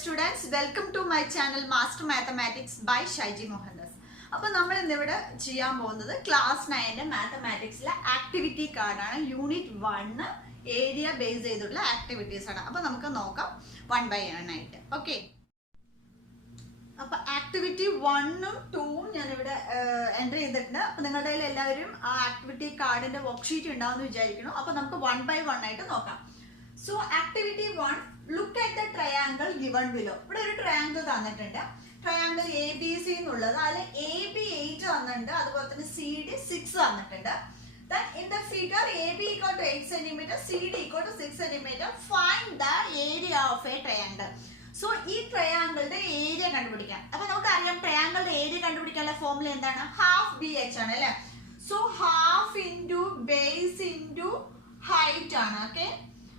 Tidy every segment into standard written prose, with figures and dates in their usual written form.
students, welcome to my channel Master Mathematics by Shaiji Mohandas. അപ്പോൾ നമ്മൾ ഇന്നിവിടെ ചെയ്യാൻ പോകുന്നത് ക്ലാസ് 9 മാത്തമാറ്റിക്സിലെ ആക്ടിവിറ്റി കാർഡാണ്. യൂണിറ്റ് 1 ഏരിയ ബേസ് ചെയ്തിട്ടുള്ള ആക്ടിവിറ്റീസ് ആണ്. അപ്പോൾ നമുക്ക് നോക്കാം 1 by 1 ആയിട്ട്. ഓക്കെ, അപ്പോൾ ആക്ടിവിറ്റി 1ഉം 2ഉം ഞാനിവിടെ എൻ്റർ ചെയ്തിട്ടുണ്ട്. അപ്പോൾ നിങ്ങളുടെ കയ്യിൽ എല്ലാവരും ആ ആക്ടിവിറ്റി കാർഡിൻ്റെ വർക്ക്ഷീറ്റ് ഉണ്ടാവുമെന്ന് വിചാരിക്കുന്നു. അപ്പോൾ നമുക്ക് 1 by 1 ആയിട്ട് നോക്കാം. So activity 1, look at the triangle given below. ഇവിടെ ഒരു ട്രയാങ്കിൾ തന്നിട്ടുണ്ട്. ട്രയാങ്കിൾ എ ബി സി എന്നുള്ളത് അതിൽ എ ബി 8 തന്നിട്ടുണ്ട്, അതുപോലെ തന്നെ സി ഡി 6 തന്നിട്ടുണ്ട്. Then in the figure AB equal to 8 cm, CD equal to 6 cm, find the area of a triangle. So ഈ ട്രയാങ്കിളിന്റെ ഏരിയ കണ്ടുപിടിക്കാം. അപ്പൊ നമുക്കറിയാം ട്രയാങ്കിളിന്റെ ഏരിയ കണ്ടുപിടിക്കാനുള്ള ഫോർമുല എന്താണ്? ഹാഫ് ബി എച്ച് ആണ് അല്ലെ. So half into base into height ആണ്. ഓക്കെ,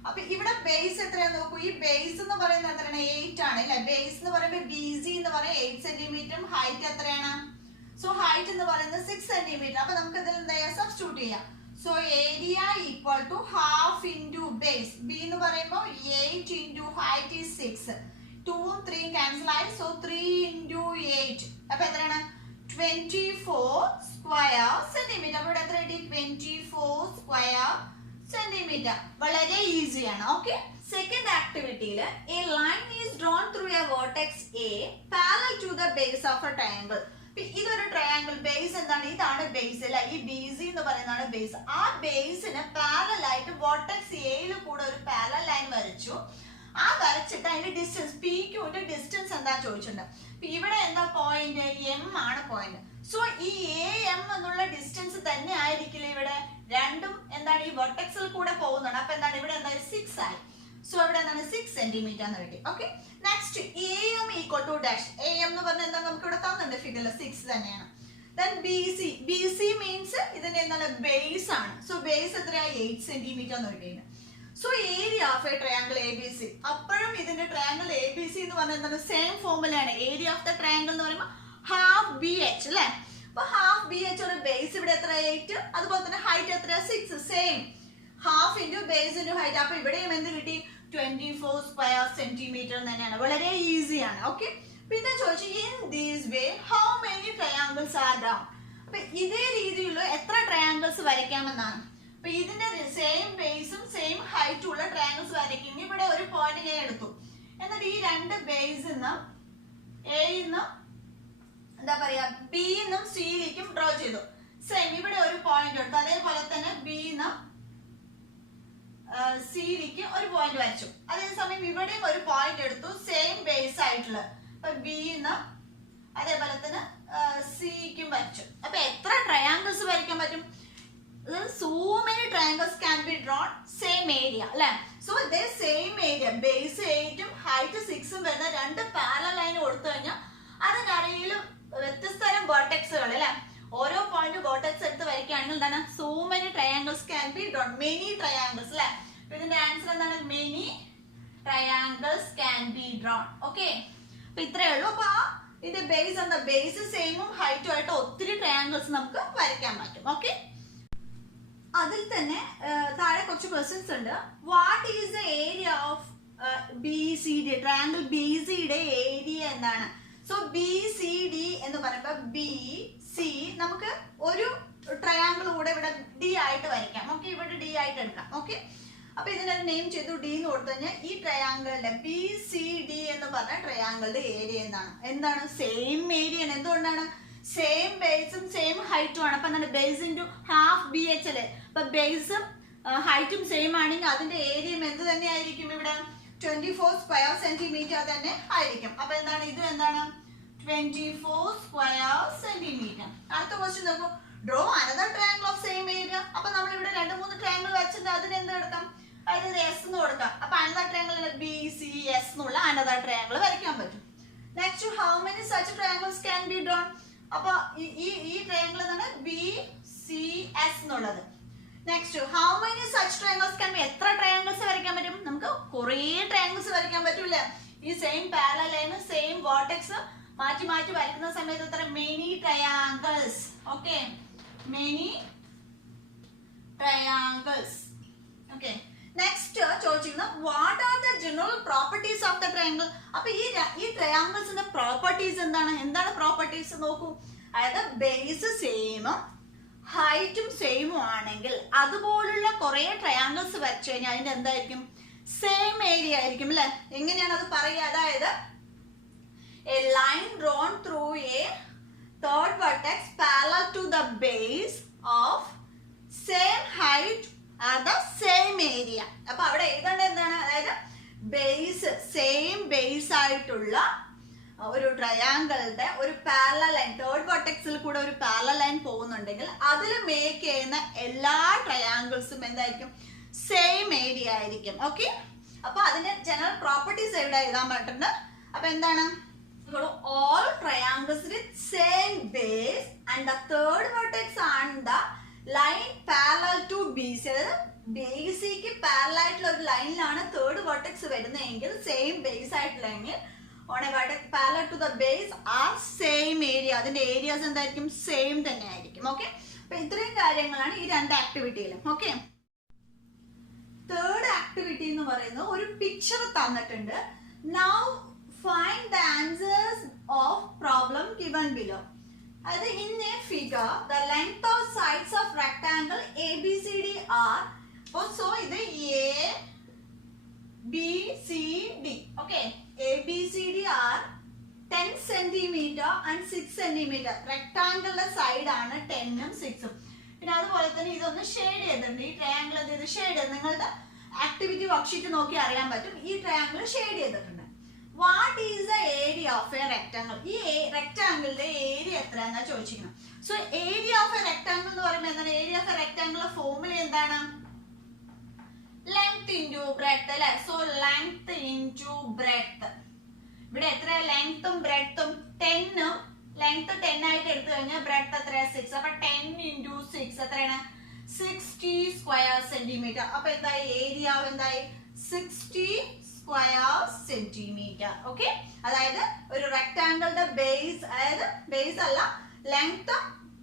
അപ്പൊ ഇവിടെ ബേസ് എത്രയാന്ന് നോക്കൂ. ഈ ബേസ് എന്ന് പറയുന്നത് എത്രയാണ്? 8 ആണ് അല്ലെ. ബേസ് എന്ന് പറയുമ്പോൾ ബി സി എന്ന് പറയുന്നത് 8 സെന്റിമീറ്ററും ഹൈറ്റ് എത്രയാണ്? സോ ഹൈറ്റ് എന്ന് പറയുന്നത് 6 സെന്റിമീറ്റർ. അപ്പൊ നമുക്ക് ഇതിൽ എന്താ ചെയ്യാം? സബ്സ്റ്റിറ്റ്യൂട്ട് ചെയ്യാം. So area equal to half into base. B എന്ന് പറയുമ്പോൾ 8 ഇൻറ്റു ഹൈറ്റ് ഈസ് 6. 2ഉം 3ഉം ക്യാൻസൽ ആയി. സോ 3 ഇൻറ്റു 8 അപ്പൊ എത്രയാണ്? 24 സ്ക്വയർ സെന്റിമീറ്റർ. അപ്പൊ ഇവിടെ എത്ര കിട്ടി? 24 സ്ക്വയർ സെന്റിമീറ്റർ. വളരെ ഈസിയാണ്. ഓക്കെ, സെക്കൻഡ് ആക്ടിവിറ്റിയിൽ a line is drawn through a vertex a parallel to the base of a triangle. ഇതൊരു ട്രയാങ്കിൾ. ബേസ് എന്താണ്? ഇതാണ് ബേസ് അല്ലെ. ഈ ബി സി എന്ന് പറയുന്നതാണ് ബേസ്. ആ ബേസിന് പാരലൽ ആയിട്ട് വേർട്ടെക്സ് എയിൽ കൂടെ ഒരു പാരലൽ ലൈൻ വരച്ചു. ആ വരച്ചിട്ട് അതിന്റെ ഡിസ്റ്റൻസ് പി ക്യൂന്റെ ഡിസ്റ്റൻസ് എന്താ ചോദിച്ചിട്ടുണ്ട്. ഇവിടെ എന്താ പോയിന്റ്? എം ആണ് പോയിന്റ്. സോ ഈ എ എം എന്നുള്ള ഡിസ്റ്റൻസ് തന്നെ ആയിരിക്കില്ല ഇവിടെ. രണ്ടും എന്താണ്? ഈ വെർട്ടെക്സിൽ കൂടെ പോകുന്നുണ്ട്. അപ്പൊ എന്താണ്? ഇവിടെ എന്താ? 6 ആയി. സോ ഇവിടെ എന്താണ്? 6 സെന്റിമീറ്റർ എന്ന് കിട്ടി. Okay, next A M equal to dash. A M എന്ന് പറഞ്ഞാൽ എന്താ? നമുക്ക് ഇവിടെ തന്നിട്ടുണ്ട് ഫിഗറിൽ 6 തന്നെയാണ്. Then B C. B C means ഇതിന്റെ എന്താണ്? ബേസ് ആണ്. സോ ബേസ് എത്രയായി? 8 സെന്റിമീറ്റർ എന്ന് കിട്ടിയത്. So area of a triangle A B C. അപ്പോഴും ഇതിന്റെ ട്രയാങ്കിൾ എ ബി സി എന്ന് പറഞ്ഞാൽ എന്താണ്? സെയിം ഫോർമുലയാണ്. ഏരിയ ഓഫ് ദ ട്രയാങ്കിൾ എന്ന് പറയുമ്പോൾ ഹാഫ് ബി എച്ച് അല്ലെ. അപ്പൊ ഹാഫ് ബി എച്ച് ഒരു ബേസ് ഇവിടെ എത്ര? 8. അതുപോലെ തന്നെ ഹൈറ്റ് എത്ര? 6. Same half into base into height. അപ്പൊ ഇവിടെയും എന്ത് കിട്ടി? 24 സ്ക്വയർ സെന്റിമീറ്റർ തന്നെയാണ്. വളരെ ഈസിയാണ്. ഓക്കെ, പിന്നെ ചോദിച്ചു in these way how many triangles are down. അപ്പൊ ഇതേ രീതിയിലുള്ള എത്ര ട്രയാങ്കിൾസ് വരയ്ക്കാമെന്നാണ്. അപ്പൊ ഇതിന്റെ സെയിം ബേസും സെയിം ഹൈറ്റും ഉള്ള ട്രയാങ്കിൾസ് വരയ്ക്കും. ഇവിടെ ഒരു പോയിന്റ് ഞാൻ എടുത്തു. എന്നിട്ട് ഈ രണ്ട് ബേസിന്ന് എന്ന് എന്താ പറയാ ബിന്നും സിയിലേക്കും ഡ്രോ ചെയ്തു. സെയിം ഇവിടെ ഒരു പോയിന്റ് എടുത്തു. അതേപോലെ തന്നെ ബിന്നും സിയിലേക്ക് ഒരു പോയിന്റ് വരച്ചു. അതേസമയം ഇവിടെയും ഒരു പോയിന്റ് എടുത്തു, സെയിം ബേസ് ആയിട്ടുള്ള. അപ്പൊ ബിന്നും അതേപോലെ തന്നെ സിക്കും വരച്ചു. അപ്പൊ എത്ര ട്രയാങ്കിൾസ് വരയ്ക്കാൻ പറ്റും? So many triangles can be drawn same area അല്ലെ. സോ ഇതേ സെയിം ഏരിയ ബേസ് 8ഉം ഹൈറ്റ് 6ഉം വരുന്ന രണ്ട് പാരലൽ ലൈൻ കൊടുത്തു കഴിഞ്ഞാൽ അതിനിടയിൽ വ്യത്യസ്ത തരം വേർട്ടെക്സുകൾ അല്ലെ. ഓരോ പോയിന്റ് വേർട്ടെക്സ് എടുത്ത് വരയ്ക്കുകയാണെങ്കിൽ എന്താണ്? So many triangles can be drone. Many triangles അല്ലെ. ഇതിന്റെ ആൻസർ എന്താണ്? Many triangles can be drone. Okay, അപ്പൊ ഇത്രയേ ഉള്ളൂ. അപ്പൊ ഇതിന്റെ ബേസ് എന്താ? ബേസ് സെയിമും ഹൈറ്റും ആയിട്ട് ഒത്തിരി ട്രയാങ്കിൾസ് നമുക്ക് വരയ്ക്കാൻ പറ്റും. ഓക്കെ, അതിൽ തന്നെ താഴെ കുറച്ച് ക്വസ്റ്റ്യൻസ് ഉണ്ട്. What is the area of B C D? Triangle B സിയുടെ ഏരിയ എന്താണ്? സോ ബി സി ഡി എന്ന് പറയുമ്പോൾ ബി സി നമുക്ക് ഒരു ട്രയാങ്കിൾ കൂടെ ഇവിടെ ഡി ആയിട്ട് വരയ്ക്കാം. ഓക്കെ, ഇവിടെ ഡി ആയിട്ട് എടുക്കാം. ഓക്കെ, അപ്പൊ ഇതിനെ നെയിം ചെയ്തു ഡി എന്ന് കൊടുത്തു കഴിഞ്ഞാൽ ഈ ട്രയാങ്കിളിന്റെ ബി സി ഡി എന്ന് പറഞ്ഞ ട്രയാങ്കിളുടെ ഏരിയ എന്താണ്? സെയിം ഏരിയ ആണ്. എന്തുകൊണ്ടാണ്? സെയിം ബേസും സെയിം ഹൈറ്റും ആണ്. അപ്പൊ എന്താണ്? Base into half B H അല്ലേ. അപ്പൊ ബേസും ഹൈറ്റും സെയിം ആണെങ്കിൽ അതിന്റെ ഏരിയയും എന്ത് തന്നെ ആയിരിക്കും? ഇവിടെ 24 സ്ക്വയർ സെന്റിമീറ്റർ തന്നെ ആയിരിക്കും. അപ്പൊ എന്താണ്? ഇത് എന്താണ്? 24 സ്ക്വയർ സെന്റിമീറ്റർ. അടുത്ത ക്വസ്റ്റ്യൻ നോക്കൂ. Draw another triangle of same area. അപ്പൊ നമ്മൾ ഇവിടെ 2-3 ട്രയാങ്കിൾ വെച്ചിട്ട് അതിന് എന്ത് എടുക്കാം? അതായത് എസ് എന്ന് കൊടുക്കാം. അപ്പൊ another triangle B C S എന്നുള്ള അനദർ ട്രയാങ്കിൾ വരയ്ക്കാൻ പറ്റും. Next how many such triangles can be drawn. അപ്പൊ ഈ ട്രയാങ്കിൾ എന്താണ്? ബി സി എസ് എന്നുള്ളത്. Next how many such triangles can be. എത്ര ട്രയാങ്കിൾസ് വരയ്ക്കാൻ പറ്റും? നമുക്ക് കുറേ ട്രയാങ്കിൾസ് വരയ്ക്കാൻ പറ്റൂല. ഈ same parallel line same vertex മാറ്റി മാറ്റി വരയ്ക്കുന്ന സമയത്ത് എത്ര? Many triangles. Okay, many triangles. Okay, next ചോദിച്ചിരിക്കുന്നത് what are the general properties of the triangle. അപ്പൊ ഈ ട്രയാങ്കിൾസിന്റെ പ്രോപ്പർട്ടീസ് എന്താണ് പ്രോപ്പർട്ടീസ് നോക്കൂ. അതായത് ബേസ് സെയിമും ഹൈറ്റും സെയിമും ആണെങ്കിൽ അതുപോലുള്ള കുറെ ട്രയാങ്കിൾസ് വരച്ചു കഴിഞ്ഞാൽ അതിന്റെ എന്തായിരിക്കും, സെയിം ഏരിയ ആയിരിക്കും അല്ലെ. എങ്ങനെയാണ് അത് പറയുക, അതായത് a line drawn through a third vertex parallel to the base of same height are the same area. അപ്പൊ അവിടെ എഴുതേണ്ടത് എന്താണ്, അതായത് ബേസ് സെയിം ബേസ് ആയിട്ടുള്ള ഒരു ട്രയാങ്കിളുടെ ഒരു പാരലൽ ലൈൻ, തേർഡ് വെർട്ടെക്സിൽ കൂടെ ഒരു പാരലൽ ലൈൻ പോകുന്നുണ്ടെങ്കിൽ അതിൽ മേക്ക് ചെയ്യുന്ന എല്ലാ ട്രയാങ്കിൾസും എന്തായിരിക്കും, സെയിം ഏരിയ ആയിരിക്കും. ഓക്കെ, അപ്പൊ അതിന്റെ ജനറൽ പ്രോപ്പർട്ടീസ് എവിടെ എഴുതാൻ പറ്റുന്നുണ്ട്. അപ്പൊ എന്താണ്, all triangles with same base and the third vertex on the line parallel to BC. BC ക്ക് പാരലൽ ആയിട്ടുള്ള ഒരു ലൈനിലാണ് തേർഡ് വെർട്ടെക്സ് വരുന്നതെങ്കിൽ സെയിം ബേസ് ആയിട്ടുള്ള on a vertex parallel to the base are same area. അതിന്റെ areas എന്തായിരിക്കും, same തന്നെ ആയിരിക്കും. Okay, അപ്പൊ ഇത്രയും കാര്യങ്ങളാണ് ഈ രണ്ട് ആക്ടിവിറ്റിയിലും. ഓക്കെ, തേർഡ് ആക്ടിവിറ്റി എന്ന് പറയുന്നത് ഒരു പിക്ചർ തന്നിട്ടുണ്ട്. Now find the answers of problem given below. That in a figure the length of sides of rectangle ABCD are, so ഇത് A B C D. Okay, ABCD are 10 centimeter and 6 centimeter. rectangle side ആണ് 10 ഉം 6 ഉം. പിന്നെ അതുപോലെ തന്നെ ഇതൊന്ന് shade ചെയ്തിട്ടുണ്ട്. ഈ ട്രയാങ്കിൾ ഇത് ഷെയ്ഡ് ചെയ്ത് നിങ്ങളുടെ ആക്ടിവിറ്റി വർക്ക്ഷീറ്റ് നോക്കി അറിയാൻ പറ്റും. ഈ ട്രയാങ്കിൾ ഷെയ്ഡ് ചെയ്തിട്ടുണ്ട്. What is the area of A rectangle. ഈ റെക്ടാങ്കിളിന്റെ ഏരിയ എത്രയാണെന്നാ ചോദിച്ചിരിക്കുന്നത്. So area of A rectangle എന്ന് പറയുമ്പോൾ എന്താണ്, area of A rectangle formula എന്താണ്, ലെങ്ത് ഇൻറ്റു ബ്രെഡ്ത്ത് അല്ലെ. So length into breadth. ഇവിടെ എത്ര ലെങ്ത്തും ബ്രെഡ്ത്തും 10 ഉം ലെങ്ത് 10 ആയിട്ട് എടുത്തു കഴിഞ്ഞാൽ ബ്രെഡ്ത്ത് എത്രയാ 6. അപ്പൊ 10 ഇൻറ്റു 6 എത്രയാണ്, 60 സ്ക്വയർ സെന്റിമീറ്റർ. അപ്പൊ എന്തായി, ഏരിയ എന്തായി, 60 സ്ക്വയർ സെന്റിമീറ്റർ. ഓക്കെ, അതായത് ഒരു റെക്ടാങ്കിളിന്റെ ബേസ്, അതായത് ബേസ് അല്ല ലെങ്ത്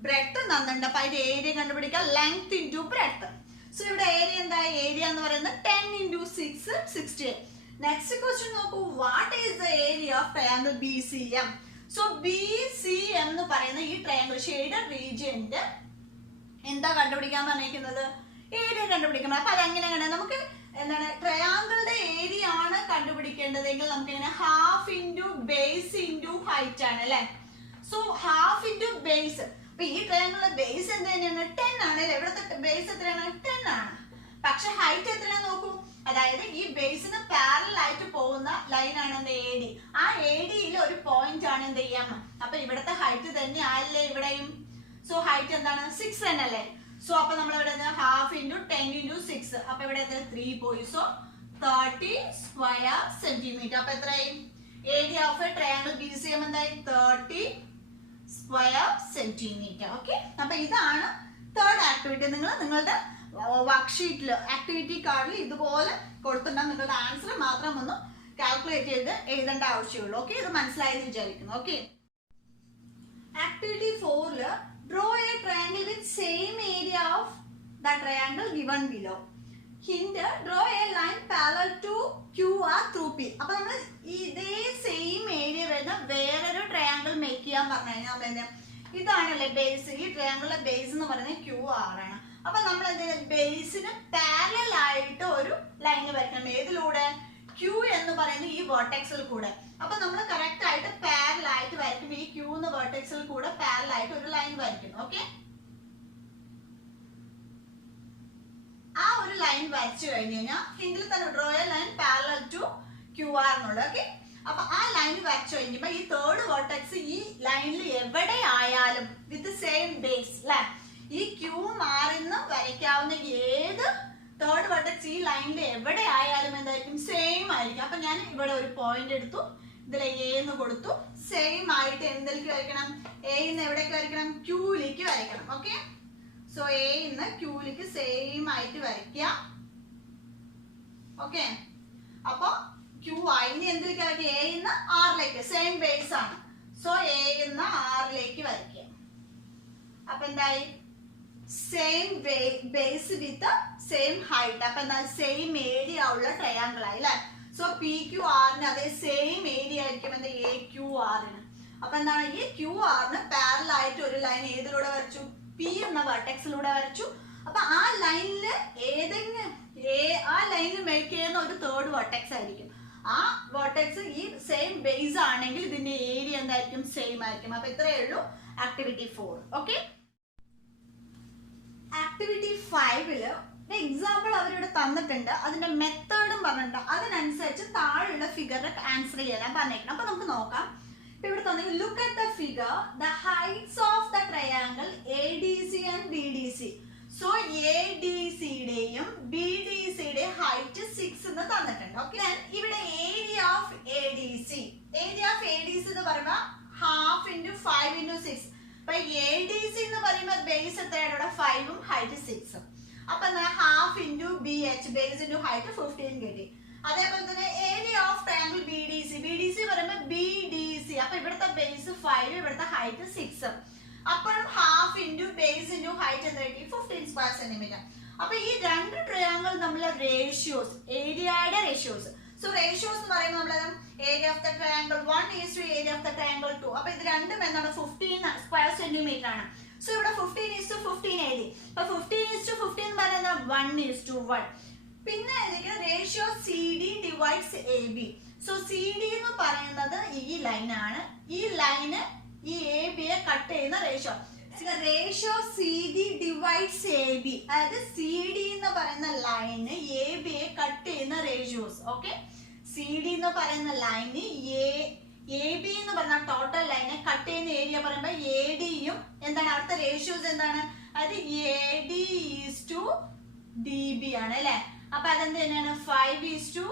ബ്രെഡ്ത്ത് തന്നിട്ടുണ്ട്. അപ്പൊ അതിന്റെ ഏരിയ കണ്ടുപിടിക്കാം, ലെങ്ത് ഇൻറ്റു ബ്രെഡ്ത്ത്. സോ ഇവിടെ ഏരിയ എന്തായി, ഏരിയ എന്ന് പറയുന്നത് 10 ഇൻറ്റു 6 60. നെക്സ്റ്റ് ക്വസ്റ്റ്യൻ നോക്കൂ, what is the area of triangle BCM. So BCM എന്ന് പറയുന്ന ഈ ട്രയാങ്കിൾ ഷെയ്ഡഡ് റീജിയന്റെ എന്താ കണ്ടുപിടിക്കാൻ പറഞ്ഞിരിക്കുന്നത്, ഏരിയ കണ്ടുപിടിക്കണം. അപ്പൊ അതെങ്ങനെയാണ്, നമുക്ക് എന്താണ് ട്രയാങ്കിളുടെ ഏരിയ ആണ് കണ്ടുപിടിക്കേണ്ടതെങ്കിൽ നമുക്ക് ഇങ്ങനെ half into base into height ആണ് അല്ലെ. So half into base. അപ്പൊ ഈ ട്രയാങ്കിളിന്റെ ബേസ് എന്ത് തന്നെയാണ്, 10 ആണ് അല്ലെ. ഇവിടുത്തെ ബേസ് എത്രയാണ്, 10 ആണ്. പക്ഷെ ഹൈറ്റ് എത്രയാണെന്ന് നോക്കൂ. അതായത് ഈ ബേസിന് പാരലൽ ആയിട്ട് പോകുന്ന ലൈനാണ് എന്ത്, AD. ആ ADയിൽ ഒരു പോയിന്റ് ആണ് എന്ത് M. അപ്പൊ ഇവിടുത്തെ ഹൈറ്റ് തന്നെ ആയല്ലേ ഇവിടെയും. സോ ഹൈറ്റ് എന്താണ്, 6 തന്നെ അല്ലേ. സോ അപ്പൊ നമ്മൾ ഇവിടെ ഹാഫ് ഇൻറ്റു 10 ഇൻറ്റു 6. അപ്പൊ ഇവിടെ 3 പോയി. So 30 square centimetre. അപ്പൊ എത്രയായി, area of a triangle BCM എന്തായി, 30 സ്ക്വയർ സെന്റിമീറ്റർ. ഓക്കെ, അപ്പൊ ഇതാണ് തേർഡ് ആക്ടിവിറ്റി. നിങ്ങളുടെ വർക്ക്ഷീറ്റിൽ ആക്ടിവിറ്റി കാർഡിൽ ഇതുപോലെ കൊടുത്തിട്ടുണ്ടെങ്കിൽ നിങ്ങളുടെ ആൻസർ മാത്രം ഒന്ന് കാൽക്കുലേറ്റ് ചെയ്ത് എഴുതേണ്ട ആവശ്യമുള്ളൂ. ഓക്കെ, ഇത് മനസ്സിലായെന്ന് വിചാരിക്കുന്നു. Okay, activity 4 draw a triangle with same area of the triangle given below. Hint, draw a line parallel to QR through P. അപ്പൊ നമ്മൾ ഇതേ സെയിം ഏരിയ വരുന്ന വേറൊരു ട്രയാങ്കിൾ മേക്ക് ചെയ്യാൻ പറഞ്ഞു കഴിഞ്ഞാൽ നമ്മൾ എന്താ, ഇതാണല്ലേ ബേസ്. ഈ ട്രയാങ്കിളിന്റെ ബേസ് എന്ന് പറയുന്നത് QR ആണ്. അപ്പൊ നമ്മൾ എന്ത്, ബേസിന് പാരലൽ ആയിട്ട് ഒരു ലൈൻ വരയ്ക്കണം. ഏതിലൂടെ, Q എന്ന് പറയുന്ന ഈ വെർട്ടെക്സിൽ കൂടെ. അപ്പൊ നമ്മൾ കറക്റ്റ് ആയിട്ട് പാരലൽ ആയിട്ട് വരയ്ക്കും. ഈ Q എന്ന വെർട്ടെക്സിൽ കൂടെ പാരലൽ ആയിട്ട് ഒരു ലൈൻ വരയ്ക്കും. ഓക്കെ, ആ ഒരു ലൈൻ വരച്ചു കഴിഞ്ഞു കഴിഞ്ഞാൽ ഹിന്ദിൽ തന്നെ draw a line parallel to QR എന്നുള്ളത്. ഓക്കെ, അപ്പൊ ആ ലൈൻ വരച്ചു കഴിഞ്ഞപ്പോ ഈ തേർഡ് വെർട്ടെക്സ് ഈ ലൈനിൽ എവിടെ ആയാലും വിത്ത് സെയിം ബേസ് അല്ലെ, ഈ Q മാറിന്ന് വരയ്ക്കാവുന്ന ഏത് തേർഡ് വെർട്ടെക്സ് ഈ ലൈനിൽ എവിടെ ആയാലും എന്തായിരിക്കും, സെയിം ആയിരിക്കും. അപ്പൊ ഞാൻ ഇവിടെ ഒരു പോയിന്റ് എടുത്തു, ഇതിൽ A എന്ന് കൊടുത്തു. സെയിം ആയിട്ട് എന്തിലേക്ക് വരയ്ക്കണം, A എന്ന് എവിടേക്ക് വരയ്ക്കണം, Qയിലേക്ക് വരയ്ക്കണം. ഓക്കെ, സോ A എന്ന് Qയിലേക്ക് സെയിം ആയിട്ട് വരയ്ക്കുക. ഓക്കെ, അപ്പൊ Q അതിന് എന്തിലേക്ക് വരയ്ക്കുക, A എന്ന് Rലേക്ക്, സെയിം ബേസ് ആണ്. സോ A എന്ന് Rലേക്ക് വരയ്ക്കുക. അപ്പൊ എന്തായി, same base with same height. അപ്പൊ എന്നാൽ സെയിം ഏരിയ ഉള്ള ട്രയാങ്കിൾ ആയി അല്ലെ. സോ പി ക്യു ആറിന് അതേ സെയിം ഏരിയ ആയിരിക്കും എന്താ എ ക്യു ആറിന്. അപ്പൊ എന്താണ് ഈ ക്യു ആറിന് പാരലൽ ആയിട്ട് ഒരു ലൈൻ ഏതിലൂടെ വരച്ചു? പി എന്ന വെർട്ടെക്സിലൂടെ വരച്ചു. അപ്പൊ ആ ലൈനില് ഏതെങ്കിലും ആ ലൈനിൽ മേക്ക് ചെയ്യുന്ന ഒരു തേർഡ് വെർട്ടെക്സ് ആയിരിക്കും. ആ വെർട്ടെക്സ് ഈ സെയിം ബേസ് ആണെങ്കിൽ ഇതിന്റെ ഏരിയ എന്തായിരിക്കും? സെയിം ആയിരിക്കും. അപ്പൊ ഇത്രയേ ഉള്ളൂ ആക്ടിവിറ്റി 4. ഓക്കെ. ആക്ടിവിറ്റി 5 എക്സാമ്പിൾ അവരിവിടെ തന്നിട്ടുണ്ട്, അതിന്റെ മെത്തേഡും പറഞ്ഞിട്ടുണ്ട്. അതിനനുസരിച്ച് താഴെയുള്ള ഫിഗറിന് ആൻസർ ചെയ്യാൻ പറഞ്ഞേക്കണം. അപ്പൊ നമുക്ക് നോക്കാം. ഇവിടെ തന്നെ look at the figure, the heights of the triangle A D C and B D C. So A D സിയുടെയും ബി ഡി സിയുടെയും ഹൈറ്റ് 6 എന്ന് തന്നിട്ടുണ്ട്. ഓക്കെ. ഇവിടെ area of A D C, area of A D C എന്ന് പറയുമ്പോൾ 1/2 × 5 × 6. അപ്പൊ A D C എന്ന് പറയുമ്പോൾ ബേസ് എത്രയാണ്? ഇവിടെ 5ഉം ഹൈറ്റ് 6ഉം. അപ്പൊ 1/2 × BH, ബേസ് × ഹൈറ്റ് 15 കിട്ടി. അതേപോലെ തന്നെ area of triangle B D C, B D C പറയുമ്പോൾ ബി ഡി സി. അപ്പൊ ഇവിടുത്തെ ബേസ് 5, ഇവിടുത്തെ ഹൈറ്റ് 6. അപ്പോഴും 1/2 × ബേസ് × ഹൈറ്റ് എന്താ കിട്ടി? 15 സ്ക്വയർ സെന്റിമീറ്റർ. അപ്പൊ ഈ രണ്ട് ട്രയാങ്കിൾ തമ്മിലുള്ള റേഷ്യോസ്, ഏരിയയുടെ റേഷ്യോസ്. സോ റേഷ്യോസ് എന്ന് പറയുമ്പോൾ നമ്മൾ area of the triangle 1 area of the triangle 2. അപ്പൊ ഇത് രണ്ടും എന്താണ്? 15 സ്ക്വയർ സെന്റിമീറ്റർ ആണ്. സോ ഇവിടെ 15:15 എഴുതി. അപ്പൊ 15:15 എന്ന് പറയുന്നത് 1:1. പിന്നെ ratio C D divides A B. So C D എന്ന് പറയുന്നത് ഈ ലൈൻ ആണ്. ഈ ലൈന് ഈ എ ബിയെ കട്ട് ചെയ്യുന്ന ratio. Ratio C D divides A B, അതായത് സി ഡി എന്ന് പറയുന്ന ലൈന് എ ബിയെ കട്ട് ചെയ്യുന്ന റേഷ്യോസ്. ഓക്കെ. സി ഡി എന്ന് പറയുന്ന ലൈന് എ ബി എന്ന് പറയുന്ന ടോട്ടൽ ലൈനെ കട്ട് ചെയ്യുന്ന ഏരിയ പറയുമ്പോൾ എ ഡിയും എന്താണ് അടുത്ത റേഷ്യോസ് എന്താണ്? അത് A D is to D B ആണ് അല്ലെ. അപ്പൊ അതെന്ത് തന്നെയാണ്? 5:5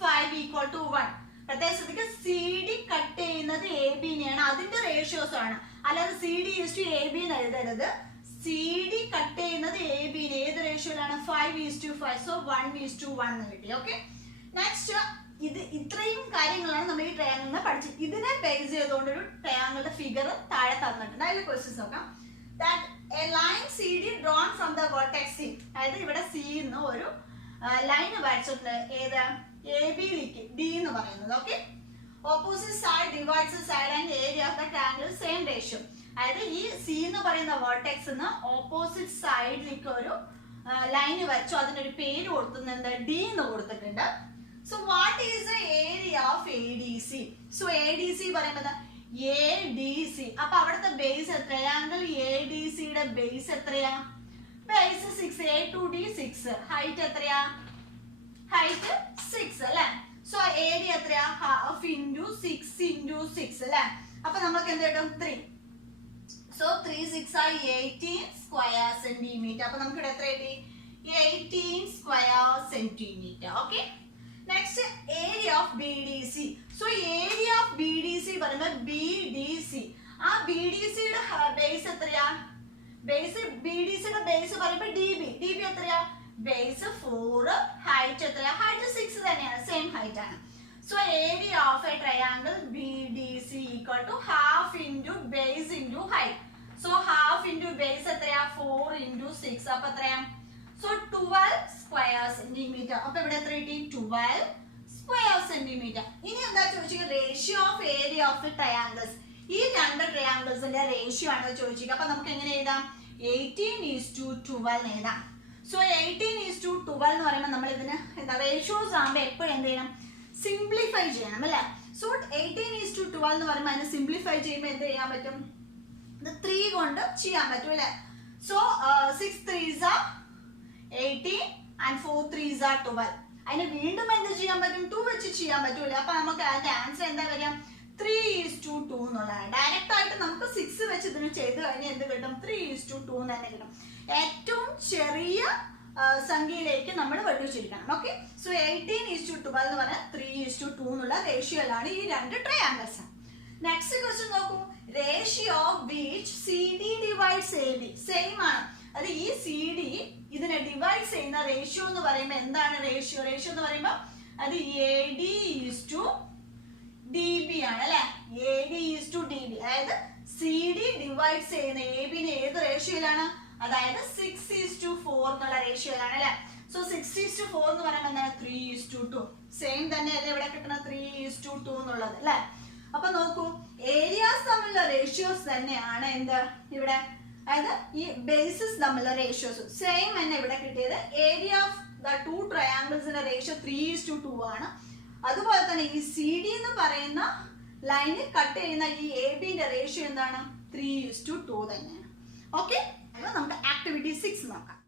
= 1. പ്രത്യേകിച്ച് സി ഡി കട്ട് ചെയ്യുന്നത് എ ബിനെയാണ്, അതിന്റെ റേഷ്യോസ് ആണ്. അല്ലാതെ C D is to A B എന്ന് എഴുതരുത്. സി ഡി കട്ട് ചെയ്യുന്നത് എ ബിനെ ഏത് റേഷ്യോയിലാണ്? 5:5. സോ 1:1 എന്ന് കിട്ടി. ഓക്കെ. നെക്സ്റ്റ്, ഇത് ഇത്രയും കാര്യങ്ങളാണ് നമ്മൾ ഈ ട്രയാങ്കിളിനെ പഠിച്ചത്. ഇതിനെ ബേസ് ചെയ്തുകൊണ്ട് ഒരു ട്രയാങ്കിളിന്റെ ഫിഗർ താഴെ തന്നിട്ടുണ്ട്. അതിൽ ക്വസ്റ്റ്യൻസ് നോക്കാം. That a line CD drawn from the vertex C, അതായത് ഇവിടെ സി എന്ന് ഒരു ലൈൻ വരച്ചിട്ടുണ്ട്. ഏത്? എ ബിയിലേക്ക് ഡി എന്ന് പറയുന്നത്. Okay. Opposite side divides side and area of the triangle same ratio. അതായത് ഈ സി എന്ന് പറയുന്ന വെർട്ടെക്സ് ഓപ്പോസിറ്റ് സൈഡിലേക്ക് ഒരു ലൈൻ വരച്ചു. അതിനൊരു പേര് കൊടുത്തുന്നുണ്ട്, ഡി എന്ന് കൊടുത്തിട്ടുണ്ട്. So what is the area of A D C? So A D C പറയുന്നത് എ ഡി സി. അപ്പൊ അവിടുത്തെ ബേസ് ട്രയാങ്കിൾ എ ഡി സിയുടെ ബേസ് എത്രയാ? Base 6, A to D 6. Height എത്രയാ? ഹൈറ്റ് 6 അല്ലെ. സോ ഏരിയ എത്രയാ? 1/2 × 6 × 6 അല്ലെ. അപ്പൊ നമുക്ക് എന്ത് കിട്ടും? 3. സോ 3 6 ആയി 18 സ്ക്വയർ സെന്റിമീറ്റർ. അപ്പൊ നമുക്ക് ഇവിടെ എത്ര കിട്ടി? 18 square centimetre. Okay. Next, area of B D C. So area of B D C പറയുമ്പോൾ ബി ഡി സി, ആ ബി ഡി സിയുടെ ബേസ് എത്രയാ? ബേസ് ബി ഡി സിയുടെ ബേസ് പറയുമ്പോൾ ഡി ബി. ഡി ബി എത്രയാ? ബേസ് 4, ഹൈറ്റ് എത്രയാ? Height 6 തന്നെയാണ്, same height ആണ്. So area of a triangle B D C equal to 1/2 × base × height. So 1/2 × base എത്രയാ? 4 × 6. അപ്പൊ എത്രയാ? So 12 square centimetre. അപ്പൊ ഇവിടെ എത്ര കിട്ടി? 12 സ്ക്വയർ സെന്റിമീറ്റർ. ഇനി എന്താ ചോദിച്ചത്? Ratio of area of the triangles. ഈ രണ്ട് ട്രയാങ്കിൾസിന്റെ റേഷ്യോ ആണ് ചോദിച്ചത്. അപ്പൊ നമുക്ക് എങ്ങനെ എഴുതാം? 18:12 എഴുതാം. സോ 18:12 എന്ന് പറയുമ്പോൾ നമ്മൾ ഇതിന് എന്താ റേഷ്യോസ് ആകുമ്പോൾ എപ്പോഴും എന്ത് ചെയ്യണം? സിംപ്ലിഫൈ ചെയ്യണം അല്ലെ. സോ 18:12 എന്ന് പറയുമ്പോൾ അതിനെ സിംപ്ലിഫൈ ചെയ്യുമ്പോൾ എന്ത് ചെയ്യാൻ പറ്റും? ഇത് 3 കൊണ്ട് ചെയ്യാൻ പറ്റും അല്ലെ. So 6 3s are 18 and 4 3s are 12. അതിനെ വീണ്ടും എന്ത് ചെയ്യാൻ പറ്റും? 2 വെച്ച് ചെയ്യാൻ പറ്റൂല. അപ്പൊ നമുക്ക് അതിന്റെ ആൻസർ എന്താ വരിക? 3:2 എന്നുള്ളതാണ്. ഡയറക്റ്റ് ആയിട്ട് നമുക്ക് 6 വെച്ച് ഇതിന് ചെയ്ത് കഴിഞ്ഞാൽ എന്ത് കിട്ടും? 3:2 തന്നെ കിട്ടും. ഏറ്റവും ചെറിയ സംഖ്യയിലേക്ക് നമ്മൾ വെട്ടിച്ചിരിക്കണം. ഓക്കെ. സോ 18:12 എന്ന് പറഞ്ഞാൽ 3:2 എന്നുള്ള റേഷ്യോയിലാണ് ഈ രണ്ട് ട്രയാങ്കിൾസ്. നെക്സ്റ്റ് ക്വസ്റ്റ്യൻ നോക്കൂ. Ratio of which C D divides A B. Same ആണ്. അത് ഈ സി ഡി ഇതിനെ ഡിവൈഡ് ചെയ്യുന്ന റേഷ്യോ എന്ന് പറയുമ്പോൾ എന്താണ് റേഷ്യോ? റേഷ്യോ എന്ന് പറയുമ്പോൾ അത് A D is to D B ആണ് അല്ലെ. A D is to D B. അതായത് സി ഡി ഡിവൈഡ് ചെയ്യുന്ന എ ബിനെ ഏത് റേഷ്യോയിലാണ്? അതായത് 6:4 എന്നുള്ള റേഷ്യോയിലാണ് അല്ലെ. സോ 6:4 എന്ന് പറയുമ്പോൾ എന്താണ് 3:2. സെയിം തന്നെയല്ലേ ഇവിടെ കിട്ടുന്ന 3:2 എന്നുള്ളത് അല്ലെ. അപ്പൊ നോക്കൂ, ഏരിയാസ് തമ്മിലുള്ള റേഷ്യോസ് തന്നെയാണ് എന്ത് ഇവിടെ, അതായത് ഈ ബേസസ് തമ്മിലുള്ള റേഷ്യോസ് സെയിം തന്നെ ഇവിടെ കിട്ടിയത്. ഏരിയ ഓഫ് ദ ടു ട്രയാങ്കിൾസിന്റെ റേഷ്യോ 3:2 ആണ്. അതുപോലെ തന്നെ ഈ സി ഡി എന്ന് പറയുന്ന ലൈന് കട്ട് ചെയ്യുന്ന ഈ എ ബിന്റെ റേഷ്യോ എന്താണ് 3:2 തന്നെയാണ്. ഓക്കെ, നമുക്ക് ആക്ടിവിറ്റി 6 നോക്കാം.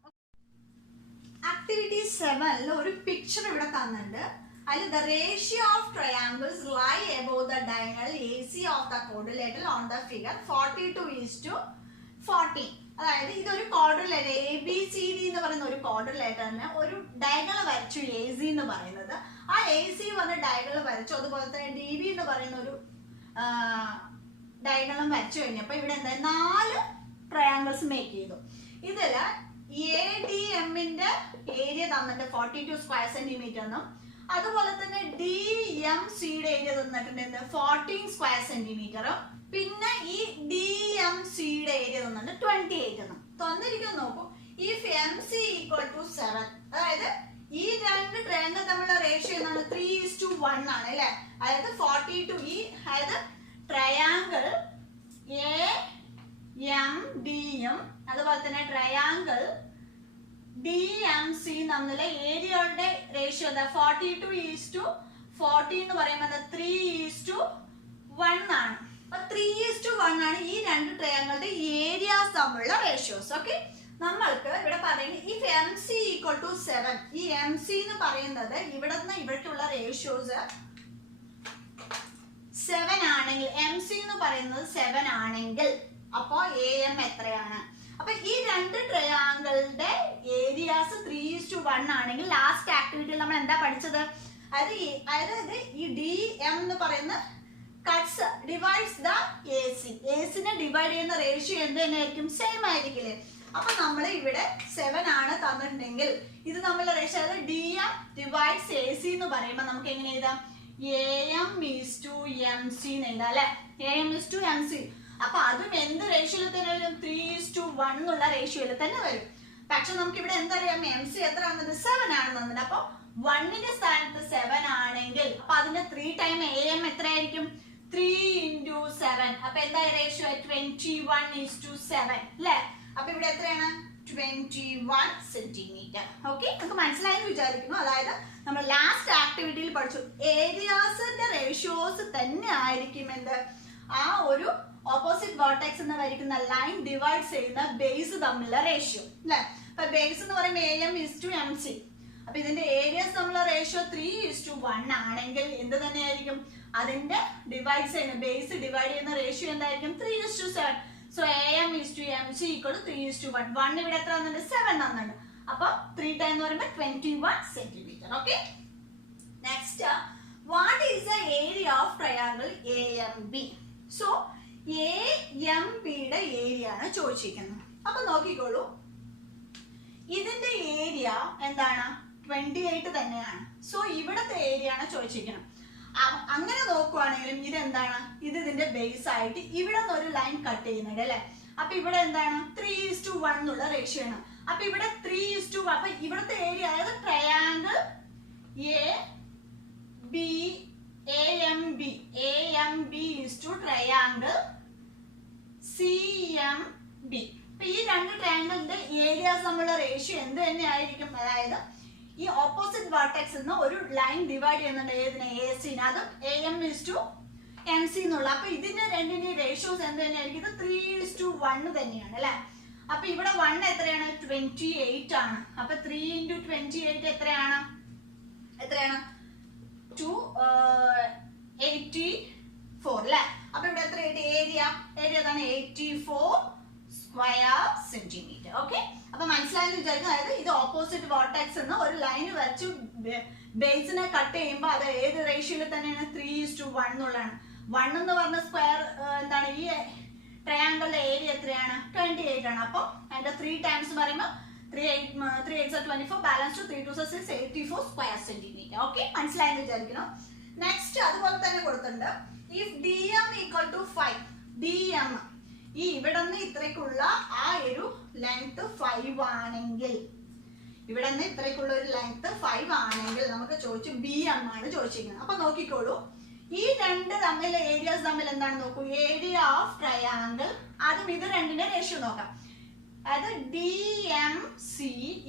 ആക്ടിവിറ്റി 7 ഒരു പിക്ചർ ഇവിടെ തന്നിട്ടുണ്ട്. അതിൽ the ratio of triangles lie above the diagonal A C of the quadrilateral on the figure 42:14. അതായത് ഇതൊരു quadrilateral A B C D എന്ന് പറയുന്ന ഒരു ക്വാഡ്രിലേറ്ററിന് ഒരു ഡയഗണൽ വരച്ചു എ സി എന്ന് പറയുന്നത്. ആ എ സി വന്ന് ഡയഗണൽ വരച്ചു, അതുപോലെ തന്നെ ഡി ബി എന്ന് പറയുന്ന ഒരു ഡയഗണലും വരച്ചു കഴിഞ്ഞപ്പോൾ ഇവിടെ എന്താ 4 ട്രയാങ്കിൾസ് മേക്ക് ചെയ്തു. ഇതില് എ ഡി എമ്മിന്റെ ഏരിയ തന്നിട്ട് 42 സ്ക്വയർ സെന്റിമീറ്റർ എന്നും, അതുപോലെ തന്നെ ഡി എം സിയുടെ ഏരിയ തന്നിട്ടുണ്ട് 14 സ്ക്വയർ സെന്റിമീറ്ററും, പിന്നെ ഈ ഡി എം സിയുടെ ഏരിയ തന്നിട്ട് 28 എന്നും തന്നിരിക്കുന്നു. നോക്കൂ, if M C equal to 7, അതായത് ഈ രണ്ട് ട്രയാങ്കിൾ തമ്മിലുള്ള റേഷ്യോ എന്താണ് 3:1 ആണ് അല്ലെ. അതായത് 42 ഈ അതായത് triangle A M D M അതുപോലെ തന്നെ ട്രയാങ്കിൾ ഡി എം സി തമ്മിലെ ഏരിയകളുടെ റേഷ്യോ എന്താ 42:40 എന്ന് പറയുമ്പോൾ 3:1 ആണ്. അപ്പൊ 3:1 ആണ് ഈ രണ്ട് ട്രയാങ്കിളുടെ ഏരിയാസ് തമ്മിലുള്ള റേഷ്യോസ്. ഓക്കെ, നമ്മൾക്ക് ഇവിടെ പറയുന്നത് if M C equal to 7, ഈ എം സി എന്ന് പറയുന്നത് ഇവിടെ നിന്ന് ഇവിടേക്കുള്ള റേഷ്യോസ് 7 ആണെങ്കിൽ, എം സി എന്ന് പറയുന്നത് 7 ആണെങ്കിൽ അപ്പോ എ എം എത്രയാണ്? അപ്പൊ ഈ രണ്ട് ട്രയാങ്കിളുടെ ഏരിയാസ് 3:1 ആണെങ്കിൽ ലാസ്റ്റ് ആക്ടിവിറ്റിയിൽ നമ്മൾ എന്താ പഠിച്ചത്? അതായത് ഈ ഡി എം എന്ന് പറയുന്ന cuts divides the A C. A സിനെ ഡിവൈഡ് ചെയ്യുന്ന റേഷ്യോ എന്ത് തന്നെയായിരിക്കും? സെയിം ആയിരിക്കില്ലേ? അപ്പൊ നമ്മൾ ഇവിടെ 7 ആണ് തന്നിട്ടുണ്ടെങ്കിൽ ഇത് തമ്മിലുള്ള റേഷ്യോ അതായത് D M divides A C എന്ന് പറയുമ്പോൾ നമുക്ക് എങ്ങനെ എഴുതാം? A M is to M C എന്ന് എഴുതാം അല്ലെ. A M is to M C. അപ്പൊ അതും എന്ത് റേഷ്യോയിൽ തന്നെ വരും? 3:1 എന്നുള്ള റേഷ്യോയിൽ തന്നെ വരും. പക്ഷെ നമുക്ക് ഇവിടെ എന്തറിയാം? എം സി എത്ര ആണെന്നത് 7 ആണെന്നുണ്ട്. അപ്പൊ 1ന്റെ സ്ഥാനത്ത് 7 ആണെങ്കിൽ അപ്പൊ അതിന്റെ 3 ടൈം എ എം എത്രയായിരിക്കും? 3 × 7. അപ്പൊ എന്താ റേഷ്യോ? 21:7 അല്ലെ. അപ്പൊ ഇവിടെ എത്രയാണ്? 21 സെന്റിമീറ്റർ. ഓക്കെ, നമുക്ക് മനസ്സിലായെന്ന് വിചാരിക്കുന്നു. അതായത് നമ്മൾ ലാസ്റ്റ് ആക്ടിവിറ്റിയിൽ പഠിച്ചു ഏരിയാസിന്റെ റേഷ്യോസ് തന്നെ ആയിരിക്കും എന്ത് ആ ഒരു ഓപ്പോസിറ്റ് വേർട്ടെക്സ് എന്ന് വരയ്ക്കുന്ന ലൈൻ ഡിവൈഡ് ചെയ്യുന്ന ബേസ് തമ്മിലുള്ള റേഷ്യോ അല്ലെ. അപ്പൊ ബേസ് എന്ന് പറയുമ്പോൾ A M is to M C. അപ്പൊ ഇതിന്റെ ഏരിയാസ് തമ്മിലുള്ള റേഷ്യോ 3:1 ആണെങ്കിൽ എന്ത് തന്നെയായിരിക്കും? അതിന്റെ ഡിവൈഡ് ചെയ്യുന്ന ബേസ് ഡിവൈഡ് ചെയ്യുന്ന റേഷ്യോ എന്തായിരിക്കും? 3:7. So A M is to M C equal to 3:1. 1 ഇവിടെ എത്ര തന്നിട്ടുണ്ട്? 7 തന്നിട്ടുണ്ട്. അപ്പൊ 3 ടൈം എന്ന് പറയുമ്പോൾ 21 centimetre. Okay, next what is the area of triangle A M B? So A M ബിയുടെ ഏരിയ ആണ് ചോദിച്ചിരിക്കുന്നത്. അപ്പൊ നോക്കിക്കോളൂ, ഇതിന്റെ ഏരിയ എന്താണ്? 28 തന്നെയാണ്. സോ ഇവിടത്തെ ഏരിയ ആണ് ചോദിച്ചിരിക്കുന്നത്. അങ്ങനെ നോക്കുവാണെങ്കിലും ഇതെന്താണ്? ഇത് ഇതിന്റെ ബേസ് ആയിട്ട് ഇവിടെ നിന്ന് ഒരു ലൈൻ കട്ട് ചെയ്യുന്നുണ്ട് അല്ലെ. അപ്പൊ ഇവിടെ എന്താണ്? 3:1 എന്നുള്ള റേഷ്യോ ആണ്. അപ്പൊ ഇവിടെ 3:1. അപ്പൊ ഇവിടുത്തെ ഏരിയ അതായത് triangle A B A M B is to triangle C M B. അപ്പൊ ഈ രണ്ട് ട്രയാങ്കിളിന്റെ ഏരിയാസ് തമ്മിലുള്ള റേഷ്യോ എന്ത് തന്നെ ആയിരിക്കും? അതായത് ഈ ഓപ്പോസിറ്റ് വേർട്ടെക്സ് നിന്ന് ഒരു ലൈൻ ഡിവൈഡ് ചെയ്യുന്നുണ്ട് ഏതിനെ? എ സിനെ. അതും A M is to M C എന്നുള്ള. അപ്പൊ ഇതിന്റെ രണ്ടിന്റെ റേഷ്യോസ് എന്ത് തന്നെയായിരിക്കും? ഇത് 3:1 തന്നെയാണ് അല്ലെ. അപ്പൊ ഇവിടെ 1 എത്രയാണ്? 28 ആണ്. അപ്പൊ 3 × 28 എത്രയാണ്? 284 അല്ലെ. അപ്പൊ ഇവിടെ എത്ര ഏരിയ അതാണ് 84 സ്ക്വയർ സെന്റിമീറ്റർ. ഓക്കെ, അപ്പൊ മനസ്സിലായെന്ന് വിചാരിക്കും. അതായത് ഇത് ഓപ്പോസിറ്റ് വേർട്ടെക്സ് എന്ന് ഒരു ലൈൻ വരച്ചു ബേസിനെ കട്ട് ചെയ്യുമ്പോൾ അത് ഏത് റേഷ്യോയിൽ തന്നെയാണ്? 3:1 എന്നുള്ളതാണ്. 1 എന്ന് പറഞ്ഞ സ്ക്വയർ എന്താണ്? ഈ ട്രയാങ്കിളിന്റെ ഏരിയ എത്രയാണ്? 28 ആണ്. അപ്പൊ അതിന്റെ 3 ടൈംസ് പറയുമ്പോൾ 3 8 24 balance to 3 2 6 84 square centimetre. Okay, മനസ്സിലായെന്ന് വിചാരിക്കണം. നെക്സ്റ്റ് അതുപോലെ തന്നെ കൊടുത്തിട്ടുണ്ട് if D M equal to 5. D M E ഇവിടെ നിന്ന് ഇത്രയ്ക്കുള്ള ആ ഒരു ലെങ്ത് 5 ആണെങ്കിൽ, ഇവിടെ നിന്ന് ഇത്രയ്ക്കുള്ള ഒരു ലെങ്ത് 5 ആണെങ്കിൽ നമുക്ക് ചോദിച്ചു BM ആണ് ചോദിച്ചിരിക്കുന്നത്. അപ്പൊ നോക്കിക്കോളൂ, ഈ രണ്ട് തമ്മിൽ ഏരിയാസ് തമ്മിൽ എന്താണ് നോക്കൂ, ഏരിയ ഓഫ് ട്രയാങ്കിൾ. അതും ഇത് രണ്ടിന്റെ റേഷ്യോ നോക്കാം. അതായത് DMC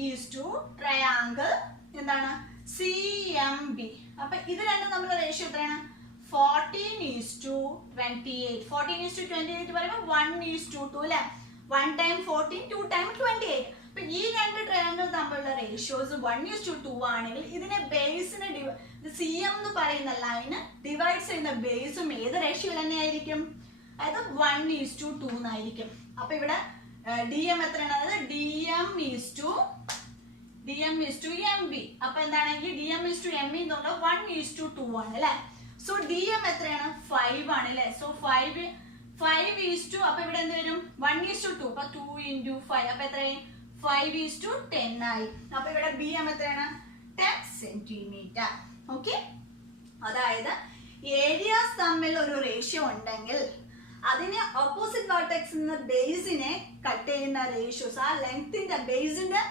ഈസ് ടു ട്രയാങ്കിൾ എന്താണ് CMB. അപ്പൊ ഇത് രണ്ടും തമ്മിലുള്ള റേഷ്യോ എത്രയാണ്? 14:28. 14:28 പറയുമ്പോൾ 1:2 അല്ലെ? 1 times 14, 2 times 28. അപ്പൊ ഈ രണ്ട് ട്രയാങ്കിൾ തമ്മിലുള്ള റേഷ്യോസ് 1:2 ആണെങ്കിൽ ഇതിനെ ബേസിനെ CM എന്ന് പറയുന്ന ലൈന് ഡിവൈഡ് ചെയ്യുന്ന ബേസും ഏത് റേഷ്യോ തന്നെയായിരിക്കും? അതായത് 1:2 എന്നായിരിക്കും. അപ്പൊ ഇവിടെ DM എത്രയാണ്? അതായത് DM is to MB. അപ്പൊ എന്താണ് ഈ DM is to MB എന്നുള്ള 1:2 ആണ് അല്ലെ? സോ DM എത്രയാണ്? 5 ആണ് അല്ലെ? സോ 5:2. അപ്പൊ ഇവിടെ എന്ത് വരും? 1:2. അപ്പൊ 2 into 5. അപ്പൊ എത്രയും 5:10 ആയി. അപ്പൊ ഇവിടെ BM എത്രയാണ്? 10 സെന്റിമീറ്റർ. ഓക്കെ, അതായത് ഏരിയാസ് തമ്മിൽ ഒരു റേഷ്യോ ഉണ്ടെങ്കിൽ അതിന് ഓപ്പോസിറ്റ് വേർട്ടെക്സ് ബേസിനെ കട്ട് ചെയ്യുന്ന റേഷ്യോസ്, ആ ലെങ്ത്തിന്റെ ബേസിന്റെ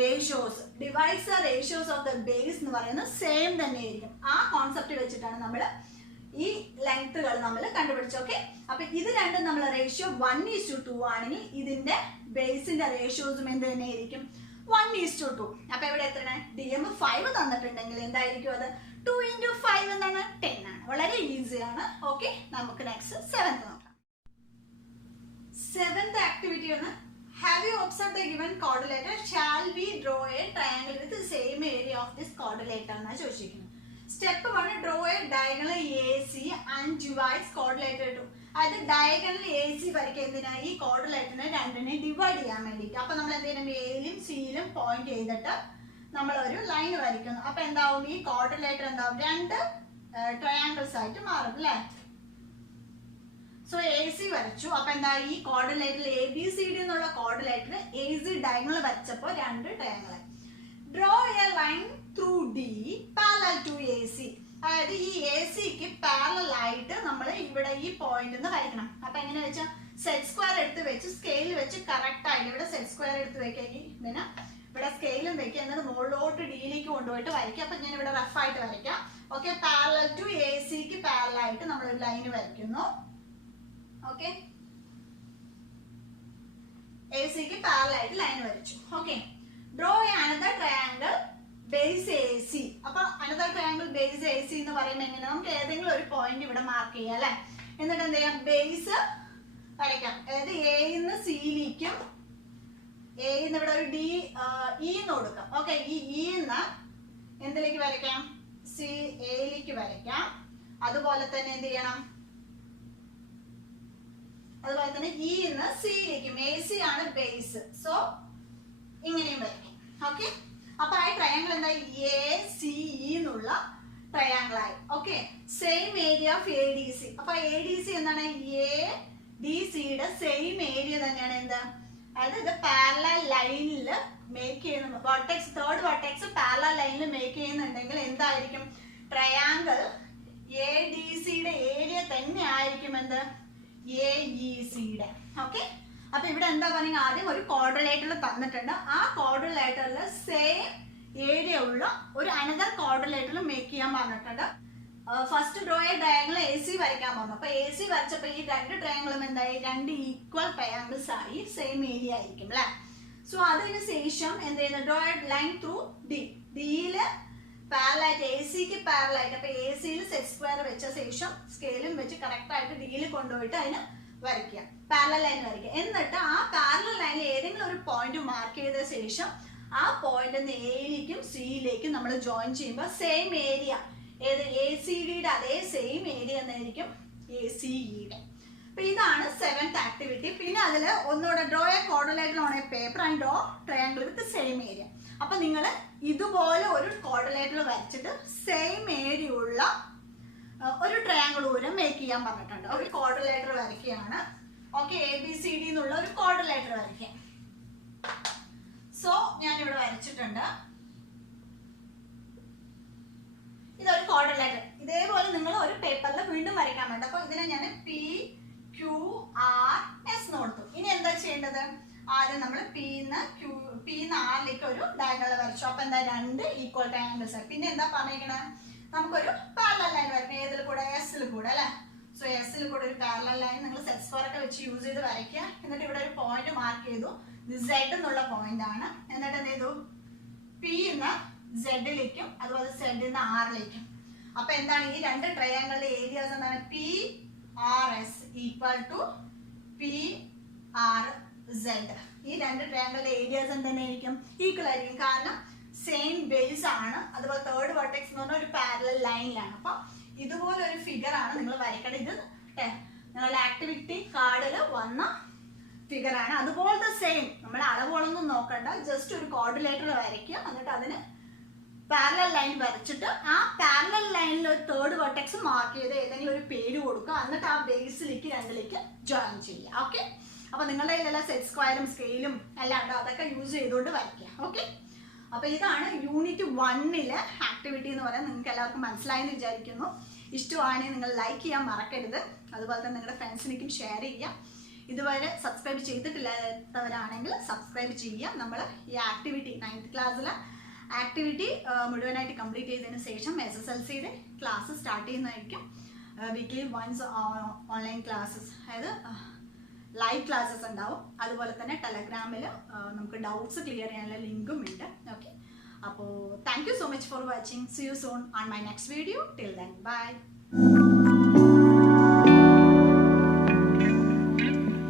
ratios divides the ratios of the base എന്ന് പറയുന്നത് സെയിം തന്നെ ആയിരിക്കും. ആ കോൺസെപ്റ്റ് വെച്ചിട്ടാണ് നമ്മൾ ഈ ലെങ്ത്തുകൾ നമ്മൾ കണ്ടുപിടിച്ചത്. ഓക്കെ, അപ്പൊ ഇത് രണ്ടും നമ്മൾ റേഷ്യോ 1:2 ആണെങ്കിൽ ഇതിന്റെ ബേസിന്റെ റേഷ്യോസും എന്ത് തന്നെ ആയിരിക്കും? 1:2. അപ്പൊ ഇവിടെ എത്രയാണ്? DM 5 തന്നിട്ടുണ്ടെങ്കിൽ എന്തായിരിക്കും അത്? 2 into 5 എന്താണ്? 10 ആണ്. വളരെ ഈസി ആണ്. ഓക്കെ, നമുക്ക് നെക്സ്റ്റ് 7th നോക്കാം. 7th ആക്ടിവിറ്റി ആണ്, have you observed the given quadrilateral? Shall we draw a triangle with the same area of this quadrilateral എന്നാണ് ചോദിച്ചിരിക്കുന്നത്. Step 1, draw a diagonal AC and divides quadrilateral. അത് diagonal AC വരയ്ക്കുക. എന്തിനാ? ഈ ക്വാഡ്രിലേറ്ററിനെ രണ്ടിനെ divide ചെയ്യാൻ വേണ്ടിയിട്ട്. അപ്പൊ നമ്മൾ എന്ത് ചെയ്യണം? എയിലും സിയിലും പോയിന്റ് ചെയ്തിട്ട് നമ്മൾ ഒരു ലൈൻ വരയ്ക്കുന്നു. അപ്പൊ എന്താവും? ഈ ക്വാഡ്രിലേറ്റർ എന്താവും? രണ്ട് ട്രയാങ്കിൾസ് ആയിട്ട് മാറും അല്ലെ? സോ AC വരച്ചു. അപ്പൊ എന്താ? ഈ ക്വാഡ്രിലേറ്ററിൽ ABCD എന്നുള്ള ക്വാഡ്രിലേറ്റർ AC ഡയഗണൽ വരച്ചപ്പോ രണ്ട് triangle. Draw a line through D parallel to AC. അതായത് ഈ ACക്ക് പാരലൽ ആയിട്ട് നമ്മൾ ഇവിടെ ഈ പോയിന്റ് വരയ്ക്കണം. അപ്പൊ എങ്ങനെ വെച്ചാൽ സെറ്റ് സ്ക്വയർ എടുത്ത് വെച്ച് സ്കെയിൽ വെച്ച് കറക്റ്റ് ആയിട്ട് ഇവിടെ സെറ്റ് സ്ക്വയർ എടുത്ത് വെക്കുക. ഇതിന് ഇവിടെ സ്കെയിലും വെക്കുക, എന്നിട്ട് മുകളിലോട്ട് Dയിലേക്ക് കൊണ്ടുപോയിട്ട് വരയ്ക്കുക. അപ്പൊ ഞാൻ ഇവിടെ റഫ് ആയിട്ട് വരയ്ക്കാം. ഓക്കെ, പാരലൽ ടു ACക്ക് പാരലൽ ആയിട്ട് നമ്മൾ ഒരു ലൈൻ വരയ്ക്കുന്നു. ഓക്കെ, ACക്ക് പാരലൽ ആയിട്ട് ലൈൻ വരച്ചു. Okay, draw another triangle base AC. അപ്പൊ അനദർ ട്രയാങ്കിൾ ബേസ് AC എന്ന് പറയുമ്പോൾ എങ്ങനെ? നമുക്ക് ഏതെങ്കിലും ഒരു പോയിന്റ് ഇവിടെ മാർക്ക് ചെയ്യാം അല്ലെ? എന്നിട്ട് എന്ത് ചെയ്യാം? ബേസ് വരയ്ക്കാം. അതായത് A-ന്ന് C-ലേക്കും, A-ന്ന് ഇവിടെ ഒരു E എന്ന് കൊടുക്കാം. ഓക്കെ, ഈ E-ന്ന് എന്തിലേക്ക് വരയ്ക്കാം? A-ലേക്ക് വരയ്ക്കാം. അതുപോലെ തന്നെ എന്ത് ചെയ്യണം? അതുപോലെ തന്നെ E-ന്ന് C-ലേക്കും. AC ആണ് ബേസ്. സോ ഇങ്ങനെയും വരയ്ക്കാം. ഓക്കെ, അപ്പൊ ആ ട്രയാങ്കിൾ എന്തായി? ACE എന്നുള്ള ട്രയാങ്കിൾ ആയി. Okay, same area of ADC. അപ്പൊ ADC എന്താണ്? ADCയുടെ സെയിം ഏരിയ തന്നെയാണ്. എന്താ? അതായത് ഇത് പാരലൽ ലൈനിൽ മേക്ക് ചെയ്യുന്ന വെർട്ടെക്സ്, തേർഡ് വെർട്ടെക്സ് പാരലൽ ലൈനിൽ മേക്ക് ചെയ്യുന്നുണ്ടെങ്കിൽ എന്തായിരിക്കും? ട്രയാങ്കിൾ ADCയുടെ ഏരിയ തന്നെ ആയിരിക്കും എന്ത്? AECയുടെ. ഓക്കെ, അപ്പൊ ഇവിടെ എന്താ പറയുക? ആദ്യം ഒരു ക്വാഡ്രിലേറ്റർ തന്നിട്ടുണ്ട്. ആ ക്വാഡ്രിലേറ്ററിൽ സെയിം ഏരിയ ഉള്ള ഒരു അനദർ ക്വാഡ്രിലേറ്റർ മേക്ക് ചെയ്യാൻ പറഞ്ഞിട്ടുണ്ട്. First draw A triangle AC വരയ്ക്കാൻ പറഞ്ഞു. അപ്പൊ AC വരച്ചപ്പോ ഈ രണ്ട് ട്രയാങ്കിളും എന്തായി? രണ്ട് ഈക്വൽ ട്രയാങ്കിൾസ് ആയി, സെയിം ഏരിയ ആയിരിക്കും അല്ലെ? സോ അതിന് ശേഷം എന്ത് ചെയ്യുന്നു? Draw a line through D. Dയില് പാരലായിട്ട് ACക്ക് പാരലായിട്ട്, അപ്പൊ ACയിൽ സെറ്റ് സ്ക്വയർ വെച്ച ശേഷം സ്കെയിലും വെച്ച് കറക്റ്റ് ആയിട്ട് Dയിൽ കൊണ്ടുപോയിട്ട് അതിന് വരയ്ക്കുക, പാരലൽ ലൈൻ വരയ്ക്കുക. എന്നിട്ട് ആ പാരലൽ ലൈനിൽ ഏതെങ്കിലും ഒരു പോയിന്റ് മാർക്ക് ചെയ്ത ശേഷം ആ പോയിന്റ് Aയിലേക്കും Cയിലേക്കും നമ്മൾ ജോയിൻ ചെയ്യുമ്പോൾ സെയിം ഏരിയ, ഏത് ACDയുടെ അതേ സെയിം ഏരിയ എന്നായിരിക്കും ACEയുടെ. അപ്പൊ ഇതാണ് 7th ആക്ടിവിറ്റി. പിന്നെ അതിൽ ഒന്നുകൂടെ draw A quadrilateral on A paper and draw triangle with same area. അപ്പൊ നിങ്ങൾ ഇതുപോലെ ഒരു ക്വാഡ്രിലേറ്റർ വരച്ചിട്ട് സെയിം ഏരിയ ഉള്ള ഒരു ട്രയാങ്കിൾ ദൂരം മേക്ക് ചെയ്യാൻ പറഞ്ഞിട്ടുണ്ട്. ഒരു ക്വാഡ്രിലേറ്റർ വരയ്ക്കുകയാണ്. ഓക്കെ, ABCD എന്നുള്ള ഒരു ക്വാഡ്രിലേറ്റർ വരയ്ക്കാം. സോ ഞാനിവിടെ വരച്ചിട്ടുണ്ട്. ഇതൊരു ക്വാഡ്രിലേറ്റർ. ഇതേപോലെ നിങ്ങൾ ഒരു പേപ്പറിൽ വീണ്ടും വരയ്ക്കാൻ വേണ്ട. അപ്പൊ ഇതിനെ ഞാൻ PQ QRS എന്ന് കൊടുത്തു. ഇനി എന്താ ചെയ്യേണ്ടത്? ആദ്യം നമ്മൾ P ആറിലേക്ക് ഒരു ഡയഗണൽ വരച്ചു. അപ്പൊ എന്താ 2 ഈക്വൽ ട്രയാങ്കിൾസ്. പിന്നെ എന്താ പറഞ്ഞേക്കണേ? നമുക്കൊരു പാരലൽ ലൈൻ വരയ്ക്കണം. ഏതിൽ കൂടെ? എസിൽ കൂടെ അല്ലെ. സോ എസിൽ കൂടെ ഒരു പാരലൽ ലൈൻ നിങ്ങൾ സെറ്റ് സ്ക്വയർ ഒക്കെ വെച്ച് യൂസ് ചെയ്ത് വരയ്ക്കുക. എന്നിട്ട് ഇവിടെ ഒരു പോയിന്റ് മാർക്ക് ചെയ്തു. Z എന്നുള്ള പോയിന്റ് ആണ്. എന്നിട്ട് എന്ത് ചെയ്തു? P എന്ന് Z-ലേക്കും അതുപോലെ Z എന്ന് R-ലേക്കും. അപ്പൊ എന്താണ് ഈ രണ്ട് ട്രയാങ്കിളുടെ ഏരിയാസ് എന്താണ്? PRS equal to PRZ. ഈ രണ്ട് ട്രയാങ്കിളുടെ ഏരിയാസ് എന്തെന്നായിരിക്കും? ഈക്വൽ ആയിരിക്കും. കാരണം സെയിം ബേസ് ആണ്. അതുപോലെ തേർഡ് വെർട്ടെക്സ് എന്ന് പറഞ്ഞാൽ ഒരു പാരലൽ ലൈനിലാണ്. അപ്പൊ ഇതുപോലെ ഒരു ഫിഗർ ആണ് നിങ്ങൾ വരയ്ക്കേണ്ടത്. ഇത് നിങ്ങളുടെ ആക്ടിവിറ്റി കാർഡിൽ വന്ന ഫിഗർ ആണ്. അതുപോലത്തെ സെയിം നമ്മൾ അളവുകളൊന്നും നോക്കണ്ട. ജസ്റ്റ് ഒരു കോർഡിനേറ്റർ വരയ്ക്കുക. എന്നിട്ട് അതിന് പാരലൽ ലൈൻ വരച്ചിട്ട് ആ പാരലൽ ലൈനിൽ ഒരു തേർഡ് വെർട്ടെക്സ് മാർക്ക് ചെയ്ത് ഏതെങ്കിലും ഒരു പേര് കൊടുക്കുക. എന്നിട്ട് ആ ബേസിലേക്ക് രണ്ടിലേക്ക് ജോയിൻ ചെയ്യുക. ഓക്കെ. അപ്പൊ നിങ്ങളുടെ കയ്യിലുള്ള സെറ്റ് സ്ക്വയറും സ്കെയിലും എല്ലാം ഉണ്ടോ? അതൊക്കെ യൂസ് ചെയ്തുകൊണ്ട് വരയ്ക്കുക. ഓക്കെ. അപ്പൊ ഇതാണ് യൂണിറ്റ് 1-ലെ ആക്ടിവിറ്റി എന്ന് പറയുന്നത്. നിങ്ങൾക്ക് എല്ലാവർക്കും മനസ്സിലായെന്ന് വിചാരിക്കുന്നു. ഇഷ്ടമാണെങ്കിൽ നിങ്ങൾ ലൈക്ക് ചെയ്യാൻ മറക്കരുത്. അതുപോലെ തന്നെ നിങ്ങളുടെ ഫ്രണ്ട്സിനേക്കും ഷെയർ ചെയ്യുക. ഇതുവരെ സബ്സ്ക്രൈബ് ചെയ്തിട്ടില്ലാത്തവരാണെങ്കിൽ സബ്സ്ക്രൈബ് ചെയ്യുക. നമ്മൾ ഈ ആക്ടിവിറ്റി 9th ക്ലാസ്സിലെ ആക്ടിവിറ്റി മുഴുവനായിട്ട് കംപ്ലീറ്റ് ചെയ്തതിന് ശേഷം SSLCയുടെ ക്ലാസ് സ്റ്റാർട്ട് ചെയ്യുന്നതായിരിക്കും. വീക്ക്ലി വൺസ് ഓൺലൈൻ ക്ലാസ്സസ്, അതായത് ലൈവ് ക്ലാസ്സസ് ഉണ്ടാവും. അതുപോലെ തന്നെ ടെലഗ്രാമിൽ നമുക്ക് ഡൗട്ട്സ് ക്ലിയർ ചെയ്യാനുള്ള ലിങ്കും ഉണ്ട്. ഓക്കെ. അപ്പോൾ thank you so much for watching. See you soon on my next video. Till then by.